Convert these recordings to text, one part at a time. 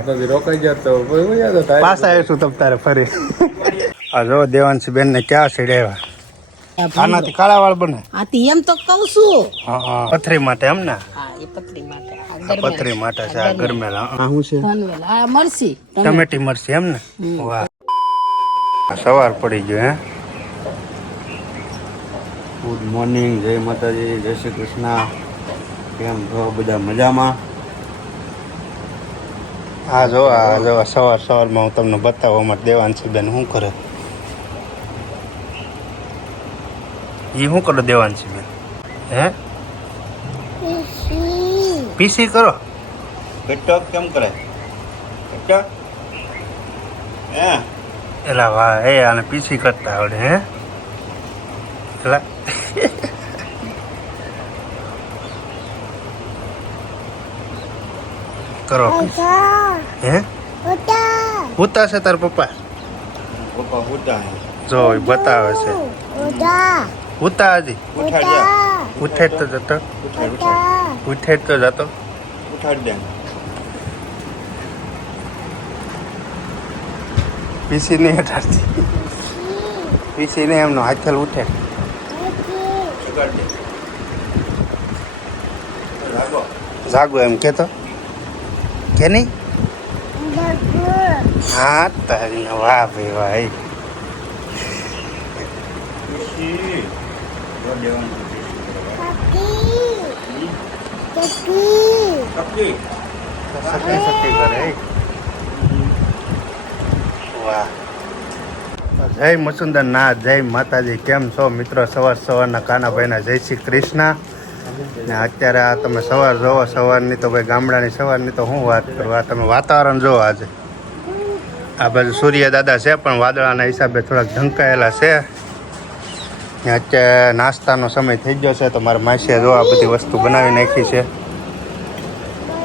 નથી રોકાઈ ગયા તો કોઈ વયા જતા ટાઈમ પાછા આવીશું તમ તારે ફરી. આ જો દેવાંશી બેન ને ક્યાં સીડ્યા આનાથી કાળા વાળ બને હા એમ તો કઉ છું. હા હા. પથરી માટે એમ ને? પથરી માટે આ આ ગરમેલા. પથરી માટે છે આ ગરમેલા. આ શું છે? આ મરસી. ટમેટી મરસી એમ ને? વાહ. સવાર પડી ગયો હે? ગુડ મોર્નિંગ જય માતાજી જય શ્રી કૃષ્ણ. કેમ છો? બધા મજામાં? આ જો આ જો, સવાર સવારમાં હું તમને બતાવું, અમારે દેવાંશી બેન શું કરે? એ શું કરો દેવાંશી બેન હે? પીસી કરો. કટક કેમ કરે? કટક હે? એલા, વાહ, એ આને પીસી કરતા આવડે, હે? એલા. કરો પીસી. હે? હુતા છે તાર પપ્પા? પપ્પા ઉતા જો બતાવે છે. હુતા હજી? ઉઠે જ તો જતો. ઉઠે તો જતો. ઉઠાડ દે પીસી નહીં હટાડતી પીસી નહીં એમનો હાથેલ ઉઠે. જાગો એમ કેતો. કે નહીં? હા તારી વાહ ભાઈ. ભાઈ જય મસુંદર ના, જય માતાજી. કેમ છો મિત્રો? સવાર સવારના કાનાભાઈના જય શ્રી કૃષ્ણ. ને અત્યારે આ તમે સવાર જોવો, સવારની તો ભાઈ ગામડાની સવારની તો હું વાત કરું? આ તમે વાતાવરણ જોવો આજે. આ બાજુ સૂર્ય દાદા છે પણ વાદળાના હિસાબે થોડાક ઢંકાયેલા છે. અત્યારે નાસ્તાનો સમય થઈ ગયો છે તો મારા માસીએ જો આ બધી વસ્તુ બનાવી નાખી છે.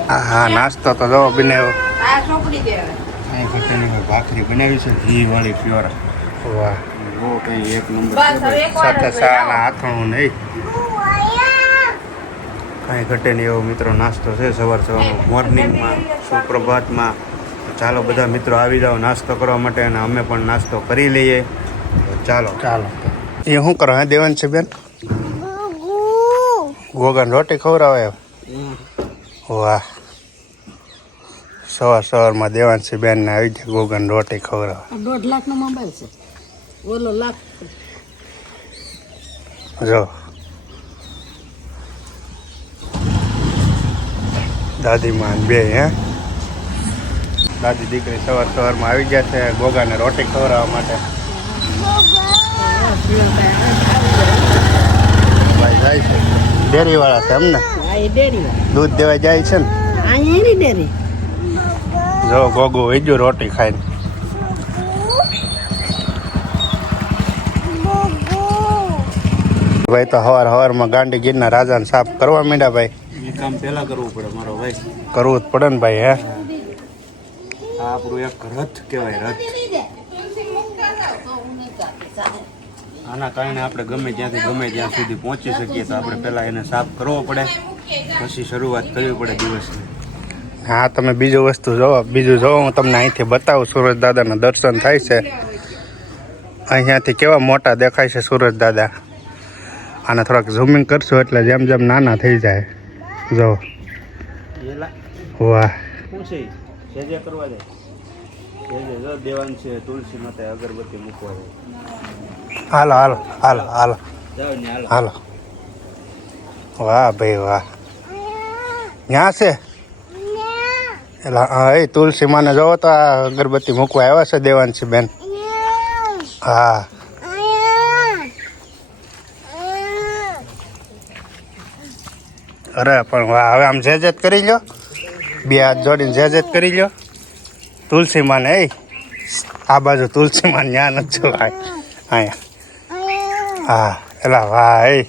હા હા નાસ્તો તો જો બનાવ્યો. ભાખરી બનાવી છે ઘી વાળી પ્યોર. વાહ. બહુ કઈ એક નંબર સાથે સાના હાથણું નહીં. કાંઈ ઘટે નહીં એવો મિત્રો નાસ્તો છે સવાર સવારનો મોર્નિંગમાં સુપ્રભાતમાં. ચાલો બધા મિત્રો આવી જાઓ નાસ્તો કરવા માટે અને અમે પણ નાસ્તો કરી લઈએ. ચાલો. ચાલો. એ શું કરો હે દેવાંશી બેન? ગોગન રોટી ખવડાવે વાહ. સવાર સવારમાં દેવાંશી બેન ને આવી જાય ગોગન રોટી ખવડાવે દોઢ લાખ નો મોબાઈલ છે. ઓલો લાખ. જો. દાદીમાં બે હે? દાદી દીકરી સવાર સવારમાં આવી ગયા છે ગોગાને રોટી ખવડાવવા માટે. ભાઈ જાય છે. ડેરી વાળા છે એમને? દૂધ દેવા જાય છે ને? ડેરી. જો ગોગો વીજું રોટી ખાઈને. ભાઈ તો હવાર હવારમાં ગાંડી ગીરના રાજાને સાફ કરવા માંડ્યા ભાઈ. કામ પહેલા કરવું પડે મારો ભાઈ. કરવું જ પડે ને ભાઈ હે? આ આપણું એક રથ કહેવાય રથ. આના કારણે આપણે ગમે ત્યાંથી ગમે ત્યાં સુધી પહોંચી શકીએ તો આપણે પહેલાં એને સાફ કરવો પડે પછી શરૂઆત કરવી પડે દિવસની. હા તમે બીજું વસ્તુ જોવો બીજું જોવો હું તમને અહીંથી બતાવું. સુરજ દાદાના દર્શન થાય છે. અહીંયાથી કેવા મોટા દેખાય છે સુરજ દાદા. અને થોડાક ઝૂમિંગ કરશું એટલે જેમ જેમ નાના થઈ જાય. જો. વાહ. જે જે કરવા જાય જે જે જો દેવાન છે તુલસી માતા અગરબત્તી મૂકવા જાય હાલો હાલો હાલો. હાલો. હાલો. વાહ ભાઈ વાહ. ક્યાં છે? એલા હા એ તુલસી માને જોવો તો આ અગરબત્તી મૂકવા આવ્યા છે દેવાંશી બેન. હા. અરે પણ વાહ હવે આમ જે જે કરી લ્યો. બે હાથ જોડીને જે જે કરી લ્યો. તુલસી માને એ આ બાજુ તુલસી માન ત્યાં નથી જોવાય. અહીંયા. હા, એલા એ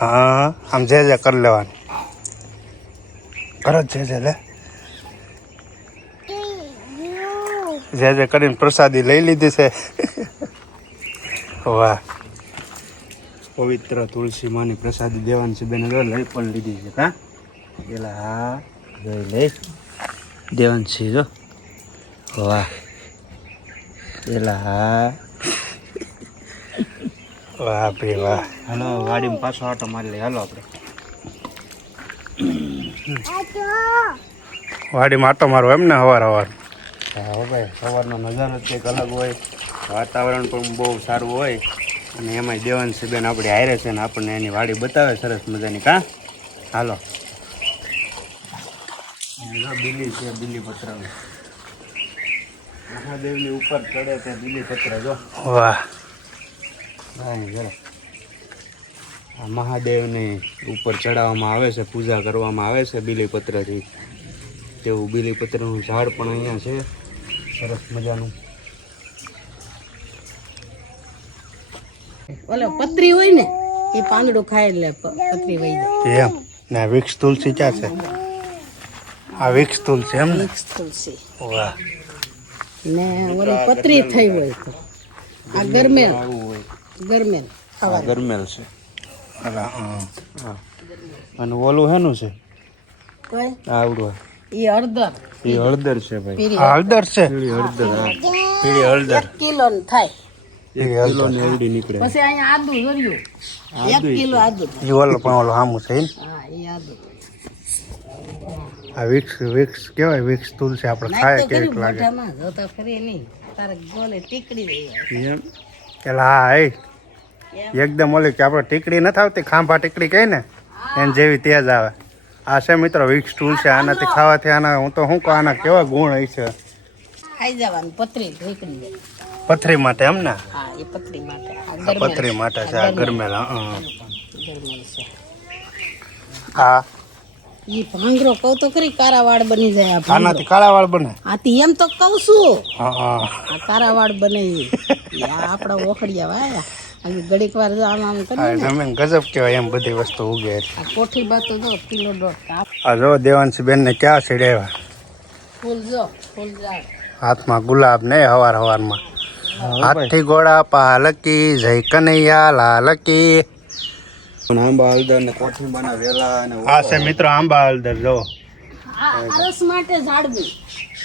હા? આમ જે જે કરી લેવાનું. કરો જ જે જે લે જે જે કરીને પ્રસાદી લઈ લીધી છે. વાહ. પવિત્ર તુલસી માની પ્રસાદી દેવાની છે લઈ પણ લીધી છે, હા? પેલા હા જોઈ લે દેવનસિંહ જો વાહ પેલા હા વાહ ભાઈ વાહ હાલો વાડીમાં પાછો આટો મારી લઈએ હાલો આપણે વાડીમાં આટો મારો એમ ને હવાર હવાર હા ભાઈ સવારનો નજારો જ કંઈક અલગ હોય વાતાવરણ પણ બહુ સારું હોય અને એમાંય દેવાંશી બેન આપણે હારે છે ને આપણને એની વાડી બતાવે સરસ મજાની કા હાલો બીલી છે બીલી પત્રની. મહાદેવની ઉપર ચડે તે બીલી પત્ર જો. વાહ. આ મહાદેવને ઉપર ચડાવવામાં આવે છે પૂજા કરવામાં આવે છે બીલીપત્રથી તેવું બીલીપત્રનું ઝાડ પણ અહીંયા છે. સરસ મજાનું. ઓલો પતરી હોય ને એ પાંદડું ખાય એટલે પતરી વહી જાય. એમ. ને વૃક્ષ તુલસી ક્યાં છે? આ વિક્સ તુલસી એમ ને? મિક્સ તુલસી વાહ. ને ઓલી પતરી થઈ હોય તો. આ ગરમેલ. આવું હોય ગરમેલ આ ગરમેલ છે. અલા, હા. હા. અને ઓલું હેનું છે? કોઈ? આવડું એ હળદર. એ હળદર છે ભાઈ. પીરી આ હળદર છે? પીળી હળદર હા. પીળી હળદર. એક કિલો થાય. એક કિલો ને એવડી નીકળે. પછી અહીંયા આદુ જોયું. એક કિલો આદુ. ઈ ઓલો પણ ઓલો સામું છે ઈ ને? હા ઈ આદુ. આ વિક્સ વિક્સ કેવાય વિક્સ તુલસી આપણે ખાય કેવીક લાગે. જોતા ખરી નહીં. તારે ગોલે ટીકડી રહી એમ? પેલા હા એ એકદમ ઓલી કે આપણે ટીકડી નથી આવતી ખાંભા ટીકડી કહે ને એને જેવી તેજ આવે. આ છે મિત્રો વિક્સ ટૂલ છે આનાથી ખાવાથી આના હું તો શું કહું આના કેવા ગુણ હોય છે. ખાઈ જવાનું પથરી ઢીકડી પથરી માટે એમ ને? હા એ પતરી માટે. પથરી માટે છે આ ગરમેલા. હા, ઈ ભાંગરો કહું તો ખરી કારાવાળ બની જાય આ આનાથી કાળા વાળ બને. આથી એમ તો કહું છું. હા હા. આ કારાવાળ બને ઈ. ઈ આ આપણા ઓખડિયા વાયા. અને ઘડીક વાર જો આમ આમ આ કરીએ જમીન ગજબ કહેવાય એમ બધી વસ્તુ ઉગે. આ કોઠી બાતો જો કિલો દોઢ આ આ જો દેવાંશી બેન ને ક્યાં સીડ્યા ફૂલ જો ફૂલ ઝાડ. હાથમાં ગુલાબ ને હવાર હવારમાં. હાથી ઘોડા પાલકી જય કનૈયા લાલકી પણ આંબા હળદર ને કોઠીંબાના વેલા અને આ છે મિત્રો આંબા હળદર જો. આ અરસ માટે ઝાડવું.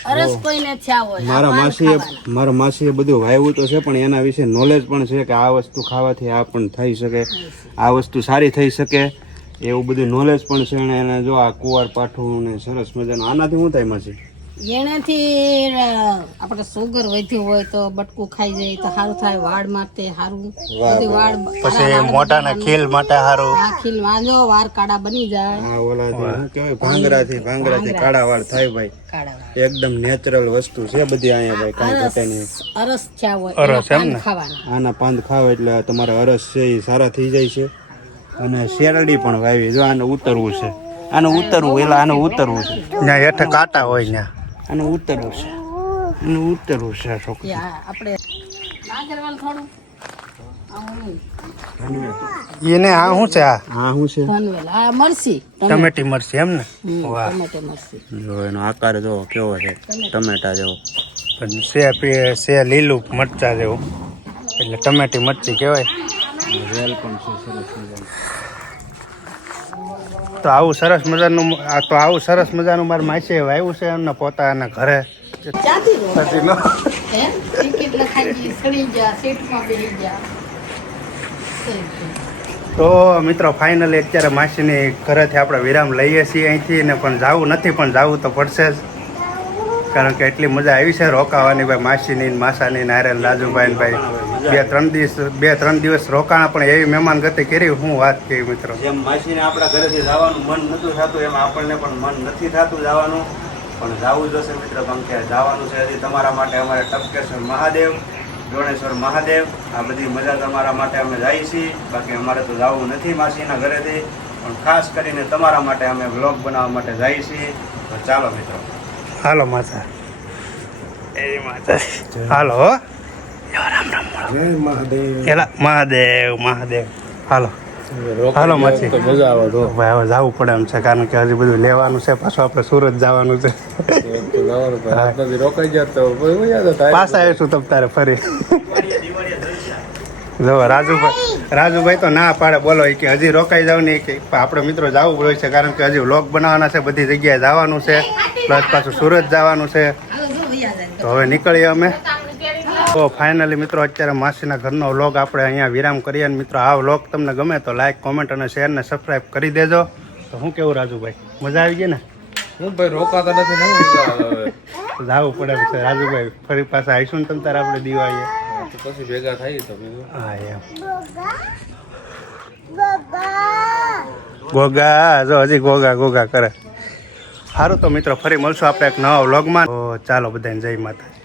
અરસ કોઈને થયા હોય મારા માસીએ મારા માસીએ બધું વાવ્યું તો છે પણ એના વિશે નોલેજ પણ છે કે આ વસ્તુ ખાવાથી આ પણ થઈ શકે આ વસ્તુ સારી થઈ શકે એવું બધું નોલેજ પણ છે અને એને જો આ કુવાર પાઠું ને સરસ મજાનું. આનાથી શું થાય માસી? એનાથી આપણે સુગર વધ્યું હોય તો બટકું ખાઈ જાય તો સારું થાય વાળ માટે સારું. બધી વાળ પછી મોટાના ખીલ માટે સારું. આ ખીલ વાંધો વાળ કાળા બની જાય. હા ઓલા શું કહેવાય ભાંગરાથી ભાંગરાથી કાળા વાળ થાય ભાઈ. એકદમ નેચરલ વસ્તુ છે બધી અહીંયા ભાઈ કાંઈ ઘટે નહીં અરસ થયા હોય અરસ એમ ને? આના પાંદ ખાવ એટલે તમારે તમારા અરસ છે એ સારા થઈ જાય છે. અને શેરડી પણ વાવી જો આને ઉતરવું છે. આને ઉતરવું એટલે આને ઉતરવું છે. ત્યાં હેઠે કાંટા હોય ત્યાં આને ઉતરવું છે. અને ઉતરવું છે આ છોકરી. આપણે એને આ શું છે આ? હા શું છે? ધનવેલ. આ મરસી. ટમેટી મરચી એમ ને? વાહ. ટમેટે મરસી. જો એનો આકાર જો કેવો છે? ટમેટા. જેવો. પણ સે પે સે લીલું મરચા જેવું. એટલે ટમેટી મરચી કહેવાય. વેલ પણ છે સરસ મજાનું. તો આવું સરસ મજાનું આ તો આવું સરસ મજાનું મારા માસીએ વાવ્યું છે એમના પોતાના ઘરે. તો મિત્રો ફાઇનલી અત્યારે માસીની ઘરેથી આપણે વિરામ લઈએ છીએ અહીંથી ને પણ જવું નથી પણ જવું તો પડશે જ. કારણ કે એટલી મજા આવી છે રોકાવાની ભાઈ માસીની માસાની ને નારેલ રાજુભાઈ ભાઈ. બે ત્રણ દિવસ બે ત્રણ દિવસ રોકાણ પણ એવી મહેમાન ગતિ કરી. હું વાત કહી મિત્રો? જેમ માસીને આપણા ઘરેથી જવાનું મન નતું થતું એમ આપણને પણ મન નથી થતું જવાનું. પણ જવું જશે મિત્ર પંખે જવાનું છે હજી તમારા માટે અમારે ટપકેશ્વર મહાદેવ જોણેશ્વર મહાદેવ આ બધી મજા તમારા માટે અમે જઈએ છીએ. બાકી અમારે તો જવું નથી માસીના ઘરેથી. પણ ખાસ કરીને તમારા માટે અમે વ્લોગ બનાવવા માટે જઈએ છીએ. તો ચાલો મિત્રો. હાલો માતા. એ માતા હાલો. હો. રામ રામ જય મહાદેવ. એલા મહાદેવ મહાદેવ. હાલો. હાલો માછી મજા આવે તો. ભાઈ હવે જવું પડે એમ છે કારણ કે હજી બધું લેવાનું છે પાછું આપણે સુરત જવાનું છે. તો પાછા આવીશું તમ તારે ફરી. જો રાજુભાઈ રાજુભાઈ તો ના પાડે બોલો કે હજી રોકાઈ જાવ ને કે આપણે મિત્રો જવું પડે છે કારણ કે હજી વ્લોગ બનાવવાના છે બધી જગ્યાએ જવાનું છે પ્લસ પાછું સુરત જવાનું છે. તો હવે નીકળીએ અમે. તો ફાઇનલી મિત્રો અત્યારે માસીના ઘરનો વ્લોગ આપણે અહીંયા વિરામ કરીએ અને મિત્રો આ વ્લોગ તમને ગમે તો લાઈક કોમેન્ટ અને શેર ને સબસ્ક્રાઈબ કરી દેજો. તો શું કેવું રાજુભાઈ? મજા આવી ગઈ ને? હું ભાઈ રોકાતા નથી. જવું પડે છે. રાજુભાઈ ફરી પાછા આવીશું ને તમ તારે આપણે દિવાળીએ. પછી ભેગા થાય તો હા એમ. ગોગા જો હજી ગોગા ગોગા કરે. સારું તો મિત્રો ફરી મળશું આપણે એક નવા વ્લોગમાં તો ચાલો બધાને જય માતા